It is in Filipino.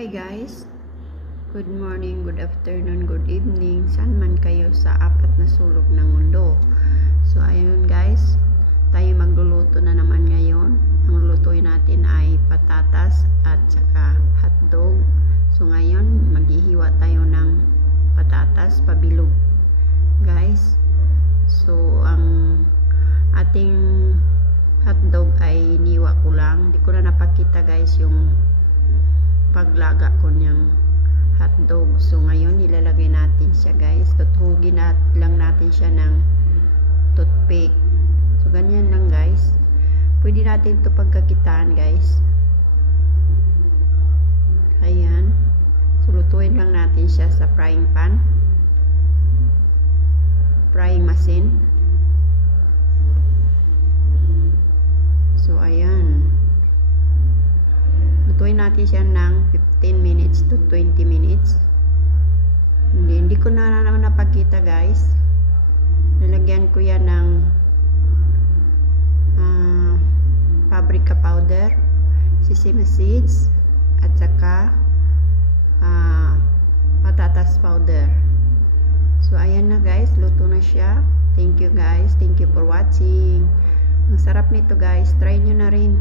Hi guys, good morning, good afternoon, good evening, saan man kayo sa apat na sulok ng mundo. So ayun guys, tayo magluluto na naman ngayon. Ang lulutuin natin ay patatas at saka hotdog. So ngayon, maghihiwa tayo ng patatas pabilog guys. So ang ating hotdog ay iniwa ko lang. Hindi ko na napakita guys yung paglaga ko niyang hotdog. So ngayon ilalagay natin siya guys, tuthugin lang natin siya ng toothpick. So ganyan lang guys, pwede natin ito pagkakitaan guys. Ayan, so lutuin lang natin siya sa frying pan, frying machine. So ayan, lutuin natin siya ng 15 minutes to 20 minutes. Hindi ko na naman napakita guys. Nalagyan ko yan ng paprika powder, sesame seeds, at saka patatas powder. So ayan na guys, luto na siya. Thank you guys, thank you for watching. Ang sarap nito guys, try nyo na rin.